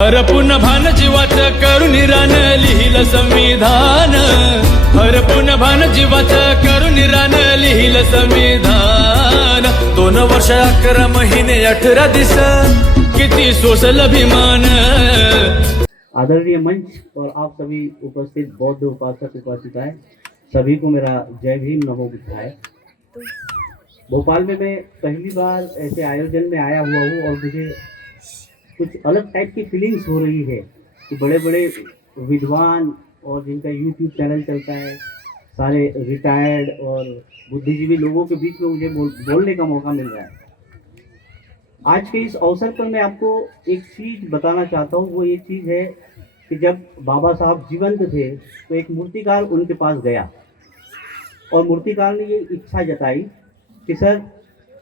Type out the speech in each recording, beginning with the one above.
हरपून भान जीवाचं करून रान लिहिलं संविधान, हरपून भान जीवाचं करून रान लिहिलं संविधान। 2 वर्ष 11 महिने 18 दिवस किती सोसल अभिमान। आदरणीय मंच और आप सभी उपस्थित बौद्ध उपासक उपासिकाएं, सभी को मेरा जय भीम नमो बुद्धाय। भोपाल में मैं पहली बार ऐसे आयोजन में आया हुआ हूँ और मुझे कुछ अलग टाइप की फीलिंग्स हो रही है कि बड़े बड़े विद्वान और जिनका यूट्यूब चैनल चलता है, सारे रिटायर्ड और बुद्धिजीवी लोगों के बीच में मुझे बोलने का मौका मिल रहा है। आज के इस अवसर पर मैं आपको एक चीज़ बताना चाहता हूँ। वो ये चीज़ है कि जब बाबा साहब जीवंत थे तो एक मूर्तिकार उनके पास गया और मूर्तिकार ने ये इच्छा जताई कि सर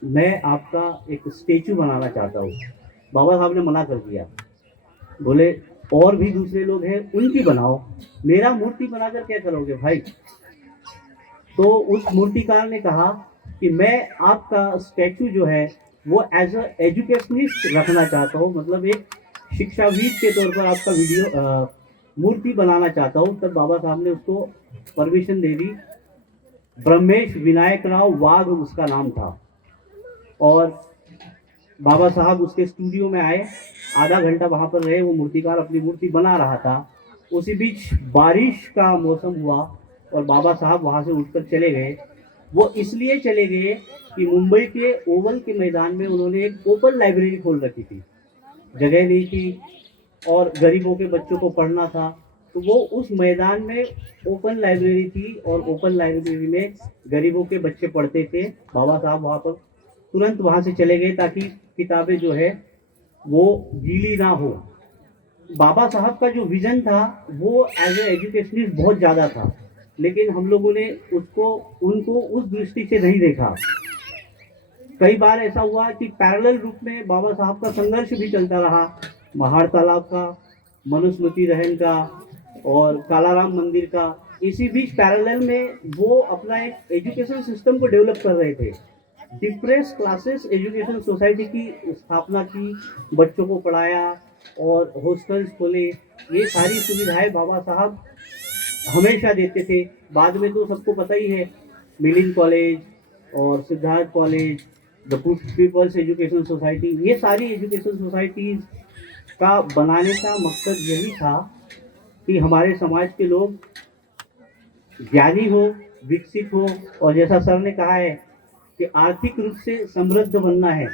मैं आपका एक स्टेचू बनाना चाहता हूँ। बाबा साहब ने मना कर दिया, बोले और भी दूसरे लोग हैं उनकी बनाओ, मेरा मूर्ति बनाकर क्या करोगे भाई। तो उस मूर्तिकार ने कहा कि मैं आपका स्टैचू जो है वो एज अ एजुकेशनिस्ट रखना चाहता हूँ, मतलब एक शिक्षाविद के तौर पर आपका मूर्ति बनाना चाहता हूँ। तब बाबा साहब ने उसको परमिशन दे दी। ब्रह्मेश विनायक राव वाघ उसका नाम था और बाबा साहब उसके स्टूडियो में आए, आधा घंटा वहाँ पर रहे। वो मूर्तिकार अपनी मूर्ति बना रहा था। उसी बीच बारिश का मौसम हुआ और बाबा साहब वहाँ से उठकर चले गए। वो इसलिए चले गए कि मुंबई के ओवल के मैदान में उन्होंने एक ओपन लाइब्रेरी खोल रखी थी, जगह नहीं थी और गरीबों के बच्चों को पढ़ना था। तो वो उस मैदान में ओपन लाइब्रेरी थी और ओपन लाइब्रेरी में गरीबों के बच्चे पढ़ते थे। बाबा साहब वहाँ पर तुरंत वहाँ से चले गए ताकि किताबें जो है वो गीली ना हो। बाबा साहब का जो विजन था वो एज ए एजुकेशनिस्ट बहुत ज़्यादा था, लेकिन हम लोगों ने उनको उस दृष्टि से नहीं देखा। कई बार ऐसा हुआ कि पैरेलल रूप में बाबा साहब का संघर्ष भी चलता रहा। महाड़ तालाब का, मनुस्मृति रहन का और कालाराम मंदिर का। इसी बीच पैरेलल में वो अपना एक एजुकेशन सिस्टम को डेवलप कर रहे थे। डिप्रेस क्लासेस एजुकेशन सोसाइटी की स्थापना की, बच्चों को पढ़ाया और हॉस्टल्स खोले। ये सारी सुविधाएं बाबा साहब हमेशा देते थे। बाद में तो सबको पता ही है, मिलिंद कॉलेज और Siddharth College, the People's Education Society, ये सारी एजुकेशन सोसाइटीज़ का बनाने का मकसद यही था कि हमारे समाज के लोग ज्ञानी हो, विकसित हो और जैसा सर ने कहा है कि आर्थिक रूप से समृद्ध बनना है,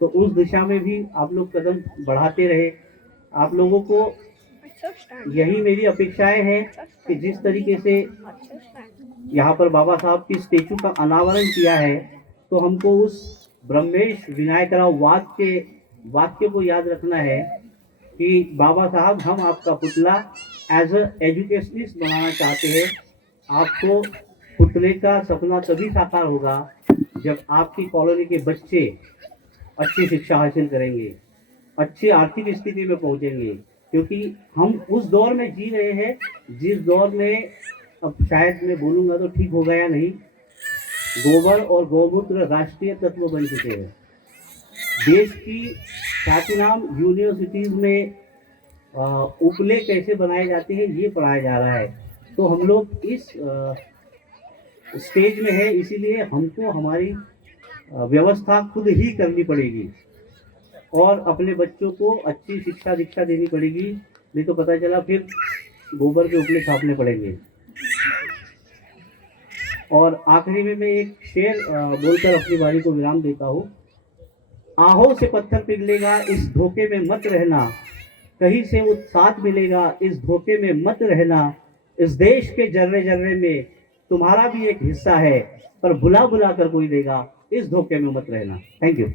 तो उस दिशा में भी आप लोग कदम बढ़ाते रहे। आप लोगों को यही मेरी अपेक्षाएं हैं कि जिस तरीके से यहाँ पर बाबा साहब की स्टेचू का अनावरण किया है, तो हमको उस ब्रह्मेश विनायक राव वाघ के वाक्य को याद रखना है कि बाबा साहब हम आपका पुतला एज अ एजुकेशनिस्ट बनाना चाहते हैं। आपको पुतले का सपना तभी साकार होगा जब आपकी कॉलोनी के बच्चे अच्छी शिक्षा हासिल करेंगे, अच्छी आर्थिक स्थिति में पहुंचेंगे। क्योंकि हम उस दौर में जी रहे हैं जिस दौर में, अब शायद मैं बोलूँगा तो ठीक होगा या नहीं, गोबर और गौमूत्र राष्ट्रीय तत्व बन चुके हैं। देश की ख्यातिनाम यूनिवर्सिटीज़ में उपले कैसे बनाए जाते हैं ये पढ़ाया जा रहा है। तो हम लोग इस स्टेज में है, इसीलिए हमको हमारी व्यवस्था खुद ही करनी पड़ेगी और अपने बच्चों को अच्छी शिक्षा दीक्षा देनी पड़ेगी। नहीं तो पता चला फिर गोबर के उपले छापने पड़ेंगे। और आखिरी में मैं एक शेर बोलकर अपनी बारी को विराम देता हूँ। आहों से पत्थर पिघलेगा इस धोखे में मत रहना, कहीं से उत्साह मिलेगा इस धोखे में मत रहना। इस देश के जर्रे जर्रे में तुम्हारा भी एक हिस्सा है, पर बुला बुला कर कोई देगा इस धोखे में मत रहना। Thank you.